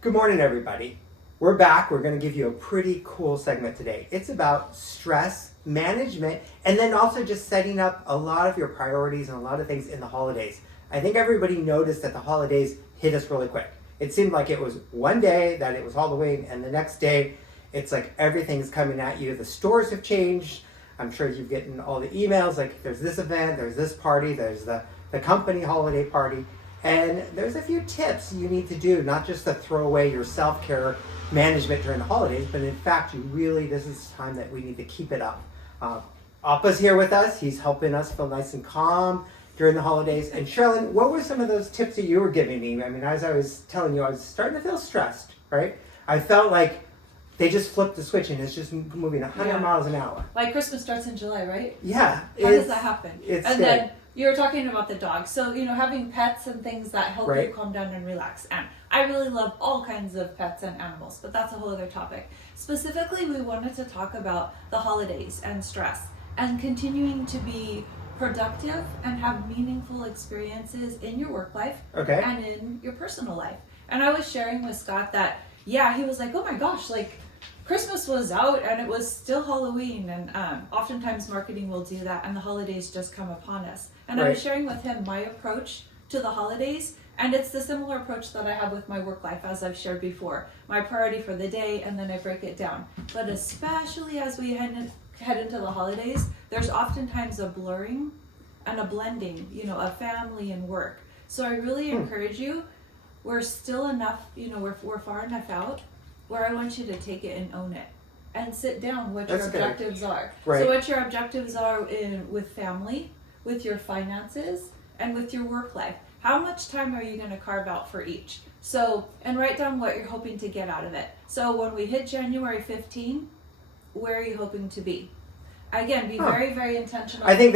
Good morning, everybody. We're back. We're going to give you a pretty cool segment today. It's about stress management and then also just setting up a lot of your priorities and a lot of things in the holidays. I think everybody noticed that the holidays hit us really quick. It seemed like it was one day that it was Halloween, and the next day it's like everything's coming at you. The stores have changed. I'm sure you've gotten all the emails like there's this event, there's this party, there's the company holiday party. And there's a few tips you need to do, not just to throw away your self-care management during the holidays, but in fact, this is time that we need to keep it up. Appa's here with us. He's helping us feel nice and calm during the holidays. And Sherlyn, what were some of those tips that you were giving me? I mean, as I was telling you, I was starting to feel stressed, right? I felt like they just flipped the switch and it's just moving 100 miles an hour. Like Christmas starts in July, right? Yeah. How does that happen? It's and scary. Then you were talking about the dog. So, having pets and things that help you calm down and relax. And I really love all kinds of pets and animals, but that's a whole other topic. Specifically, we wanted to talk about the holidays and stress and continuing to be productive and have meaningful experiences in your work life and in your personal life. And I was sharing with Scott that, he was like, oh my gosh, like Christmas was out and it was still Halloween, and oftentimes marketing will do that and the holidays just come upon us. And I was sharing with him my approach to the holidays, and it's the similar approach that I have with my work life, as I've shared before. My priority for the day, and then I break it down. But especially as we head into the holidays, there's oftentimes a blurring and a blending, of family and work. So I really encourage you, we're still enough, we're far enough out where I want you to take it and own it and sit down what your objectives are. Right. So what your objectives are with family, with your finances, and with your work life. How much time are you going to carve out for each? So, and write down what you're hoping to get out of it. So when we hit January 15, where are you hoping to be? Again, be very, very intentional. I think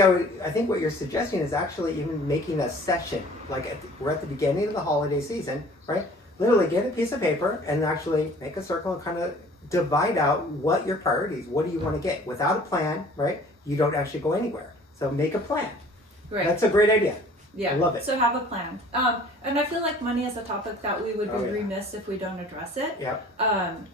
what you're suggesting is actually even making a session, like we're at the beginning of the holiday season, right? Literally get a piece of paper and actually make a circle and kind of divide out what your priorities, what do you want to get? Without a plan, right? You don't actually go anywhere. So make a plan. Right. That's a great idea. Yeah. I love it. So have a plan. And I feel like money is a topic that we would be remiss if we don't address it. Yep.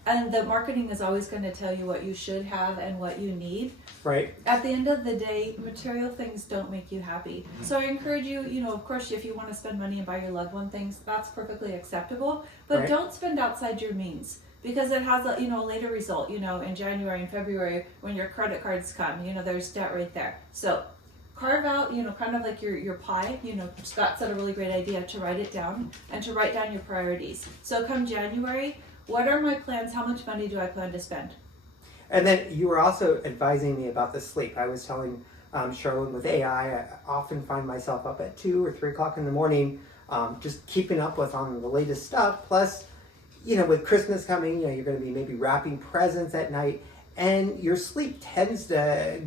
And the marketing is always going to tell you what you should have and what you need. Right. At the end of the day, material things don't make you happy. So I encourage you, of course, if you want to spend money and buy your loved one things, that's perfectly acceptable. But don't spend outside your means. Because it has a later result, in January and February when your credit cards come, there's debt right there. So carve out, kind of like your pie. Scott said a really great idea to write it down and to write down your priorities. So come January, what are my plans? How much money do I plan to spend? And then you were also advising me about the sleep. I was telling Sherlyn with AI, I often find myself up at 2 or 3 o'clock in the morning, just keeping up with on the latest stuff. Plus, with Christmas coming, you're going to be maybe wrapping presents at night, and your sleep tends to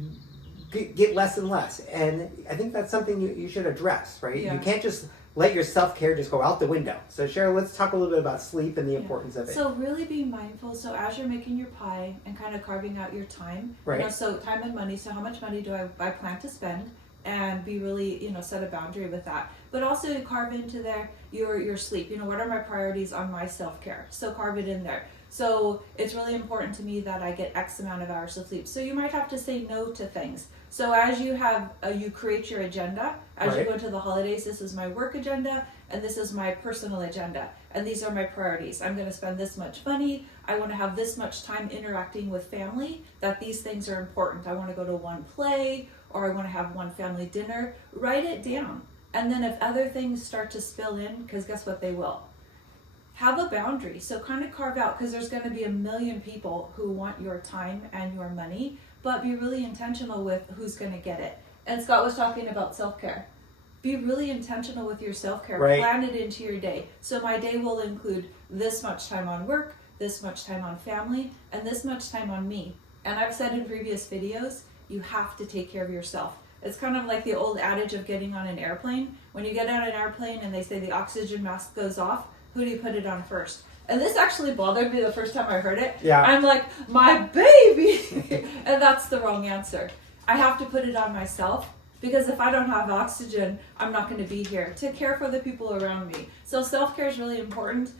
get less and less. And I think that's something you should address, right? Yeah. You can't just let your self-care just go out the window. So Cheryl, let's talk a little bit about sleep and the importance of it. So really be mindful. So as you're making your pie and kind of carving out your time, so time and money. So how much money do I plan to spend? And be really, set a boundary with that. But also carve into there your sleep. What are my priorities on my self-care? So carve it in there. So it's really important to me that I get X amount of hours of sleep. So you might have to say no to things. So as you have, you create your agenda, as you go into the holidays, this is my work agenda, and this is my personal agenda. And these are my priorities. I'm going to spend this much money. I want to have this much time interacting with family, that these things are important. I want to go to one play, or I want to have one family dinner. Write it down. And then if other things start to spill in, because guess what, they will. Have a boundary. So kind of carve out, because there's going to be a million people who want your time and your money, but be really intentional with who's going to get it. And Scott was talking about self-care. Be really intentional with your self-care. Plan it into your day. So my day will include this much time on work, this much time on family, and this much time on me. And I've said in previous videos, you have to take care of yourself. It's kind of like the old adage of getting on an airplane. When you get on an airplane and they say the oxygen mask goes off, who do you put it on first? And this actually bothered me the first time I heard it. Yeah. I'm like, my baby! And that's the wrong answer. I have to put it on myself, because if I don't have oxygen, I'm not going to be here to care for the people around me. So self-care is really important.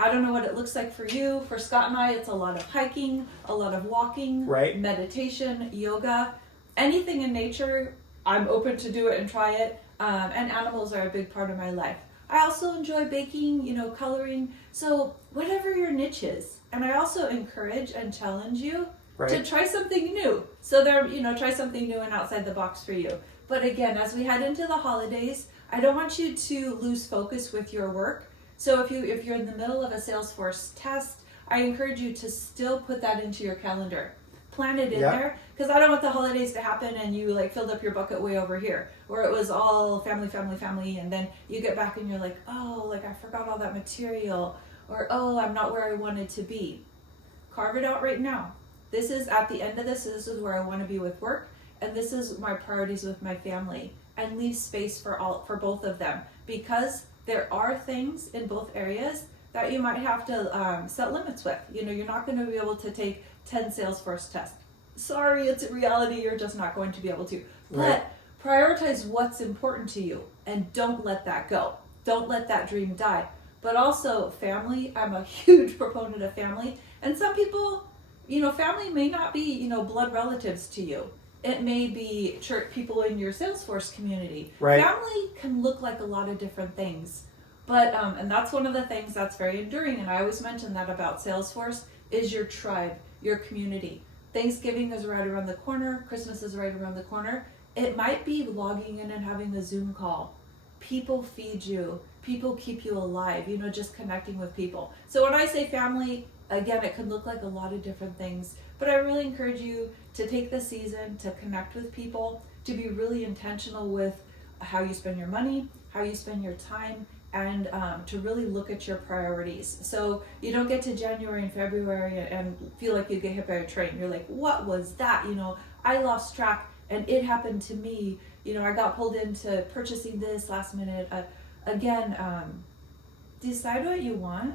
I don't know what it looks like for you. For Scott and I, it's a lot of hiking, a lot of walking, meditation, yoga, anything in nature. I'm open to do it and try it. And animals are a big part of my life. I also enjoy baking, coloring. So whatever your niche is. And I also encourage and challenge you to try something new. So try something new and outside the box for you. But again, as we head into the holidays, I don't want you to lose focus with your work. So if you're in the middle of a Salesforce test, I encourage you to still put that into your calendar. Plan it in there, because I don't want the holidays to happen and you filled up your bucket way over here, or it was all family, and then you get back and you're like, oh, I forgot all that material, or oh, I'm not where I wanted to be. Carve it out right now. This is at the end of this is where I want to be with work, and this is my priorities with my family, and leave space for both of them, because there are things in both areas that you might have to set limits with. You're not going to be able to take 10 Salesforce tests. Sorry, it's a reality, you're just not going to be able to. But prioritize what's important to you and don't let that go. Don't let that dream die. But also family, I'm a huge proponent of family. And some people, family may not be, blood relatives to you. It may be church people in your Salesforce community. Family can look like a lot of different things. But, and that's one of the things that's very enduring. And I always mention that about Salesforce is your tribe, your community. Thanksgiving is right around the corner. Christmas is right around the corner. It might be logging in and having a Zoom call. People feed you. People keep you alive, just connecting with people. So when I say family, again, it can look like a lot of different things. But I really encourage you to take the season to connect with people, to be really intentional with how you spend your money, how you spend your time, and to really look at your priorities. So you don't get to January and February and feel like you get hit by a train. You're like, what was that? I lost track and it happened to me. I got pulled into purchasing this last minute. Again, decide what you want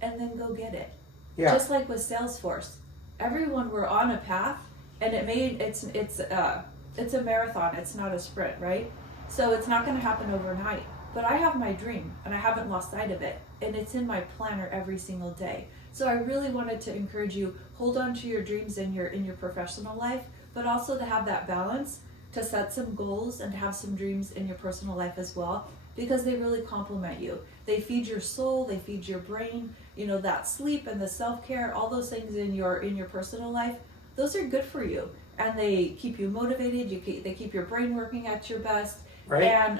and then go get it. Just like with Salesforce, everyone were on a path, and it's a marathon. It's not a sprint, right? So it's not going to happen overnight. But I have my dream, and I haven't lost sight of it, and it's in my planner every single day. So I really wanted to encourage you, hold on to your dreams in your professional life, but also to have that balance, to set some goals and to have some dreams in your personal life as well, because they really complement you. They feed your soul, they feed your brain, that sleep and the self-care, all those things in your personal life, those are good for you. And they keep you motivated, they keep your brain working at your best. And,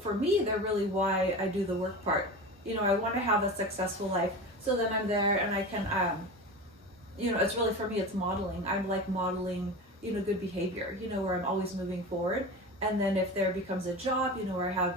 for me, they're really why I do the work part. I want to have a successful life, so then I'm there and I can, it's really, for me, it's modeling. I like modeling, good behavior, where I'm always moving forward. And then if there becomes a job, where I have,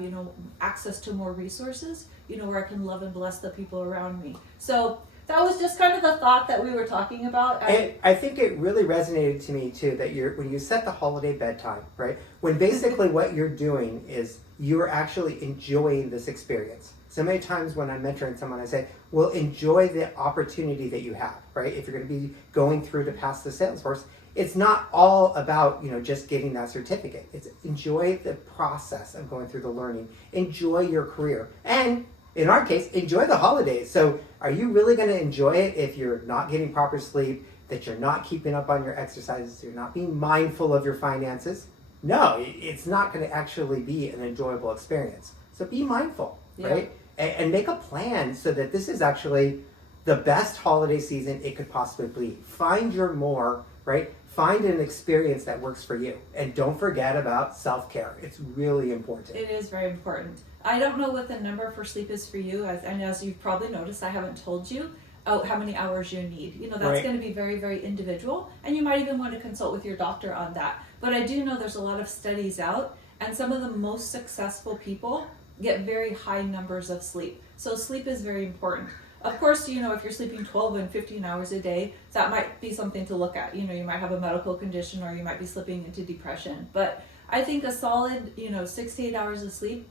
access to more resources, where I can love and bless the people around me. So that was just kind of the thought that we were talking about. And I think it really resonated to me too, that when you set the holiday bedtime, right? When basically what you're doing is you're actually enjoying this experience. So many times when I'm mentoring someone, I say, well, enjoy the opportunity that you have, right? If you're going to be going through to pass the Salesforce, it's not all about, just getting that certificate. It's enjoy the process of going through the learning, enjoy your career. And in our case, enjoy the holidays. So are you really going to enjoy it if you're not getting proper sleep, that you're not keeping up on your exercises, you're not being mindful of your finances? No, it's not going to actually be an enjoyable experience. So be mindful, right? And make a plan so that this is actually the best holiday season it could possibly be. Find your more, right? Find an experience that works for you. And don't forget about self-care. It's really important. It is very important. I don't know what the number for sleep is for you, and as you've probably noticed, I haven't told you how many hours you need. That's going to be very, very individual, and you might even want to consult with your doctor on that. But I do know there's a lot of studies out, and some of the most successful people get very high numbers of sleep. So sleep is very important. Of course, if you're sleeping 12 and 15 hours a day, that might be something to look at. You might have a medical condition, or you might be slipping into depression. But I think a solid, 6 to 8 hours of sleep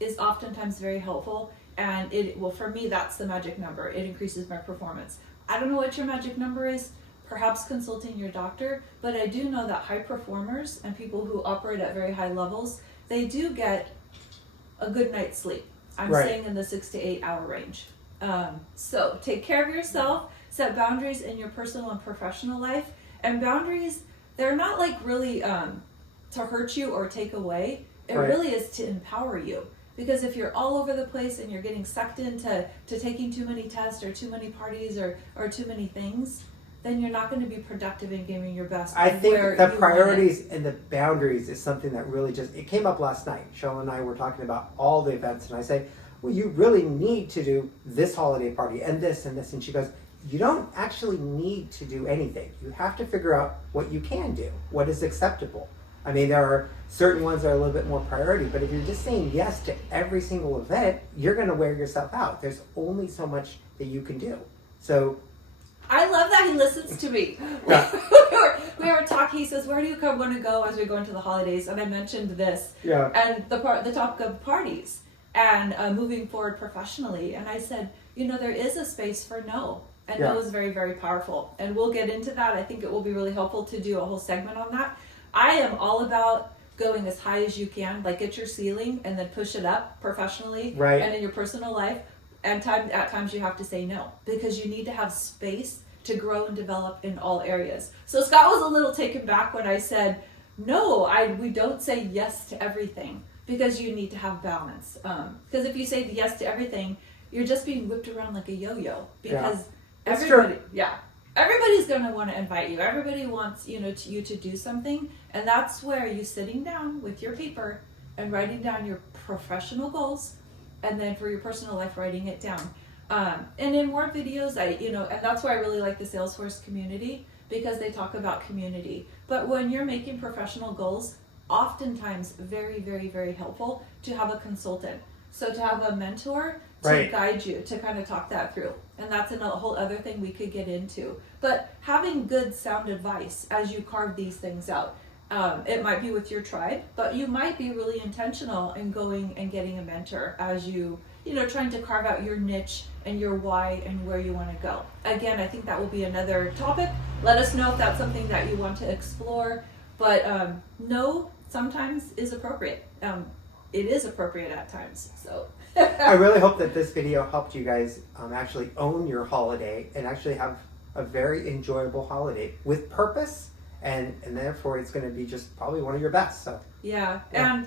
is oftentimes very helpful. And for me, that's the magic number. It increases my performance. I don't know what your magic number is, perhaps consulting your doctor, but I do know that high performers and people who operate at very high levels, they do get a good night's sleep. I'm saying in the 6 to 8 hour range. So take care of yourself, set boundaries in your personal and professional life. And boundaries, they're not like really to hurt you or take away. It really is to empower you. Because if you're all over the place and you're getting sucked into taking too many tests or too many parties or too many things, then you're not going to be productive in giving your best. I think the priorities and the boundaries is something that really it came up last night. Sherlyn and I were talking about all the events, and I say, well, you really need to do this holiday party and this and this. And she goes, you don't actually need to do anything. You have to figure out what you can do, what is acceptable. I mean, there are certain ones that are a little bit more priority, but if you're just saying yes to every single event, you're going to wear yourself out. There's only so much that you can do. So I love that he listens to me. Yeah. we were talking, he says, where do you want to go as we go into the holidays? And I mentioned this. Yeah. And the topic of parties and moving forward professionally. And I said, there is a space for no. And no is very, very powerful. And we'll get into that. I think it will be really helpful to do a whole segment on that. I am all about going as high as you can, like get your ceiling and then push it up professionally and in your personal life. And at times you have to say no, because you need to have space to grow and develop in all areas. So Scott was a little taken back when I said, no, we don't say yes to everything, because you need to have balance. Because if you say yes to everything, you're just being whipped around like a yo-yo, because everybody's going to want to invite you. Everybody wants, you to do something. And that's where you sitting down with your paper and writing down your professional goals, and then for your personal life, writing it down. And in more videos, and that's why I really like the Salesforce community, because they talk about community. But when you're making professional goals, oftentimes very, very, very helpful to have a consultant. So to have a mentor to guide you, to kind of talk that through. And that's a whole other thing we could get into. But having good sound advice as you carve these things out. It might be with your tribe, but you might be really intentional in going and getting a mentor as trying to carve out your niche and your why and where you want to go. Again, I think that will be another topic. Let us know if that's something that you want to explore. But no, sometimes is appropriate. It is appropriate at times. So I really hope that this video helped you guys actually own your holiday and actually have a very enjoyable holiday with purpose. And therefore, it's going to be just probably one of your best. So and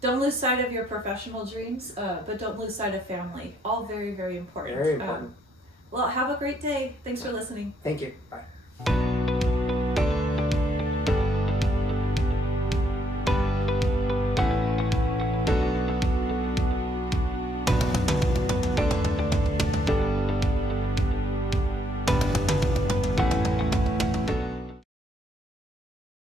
don't lose sight of your professional dreams, but don't lose sight of family. All very, very important. Very important. Well, have a great day. Thanks for listening. Thank you. Bye.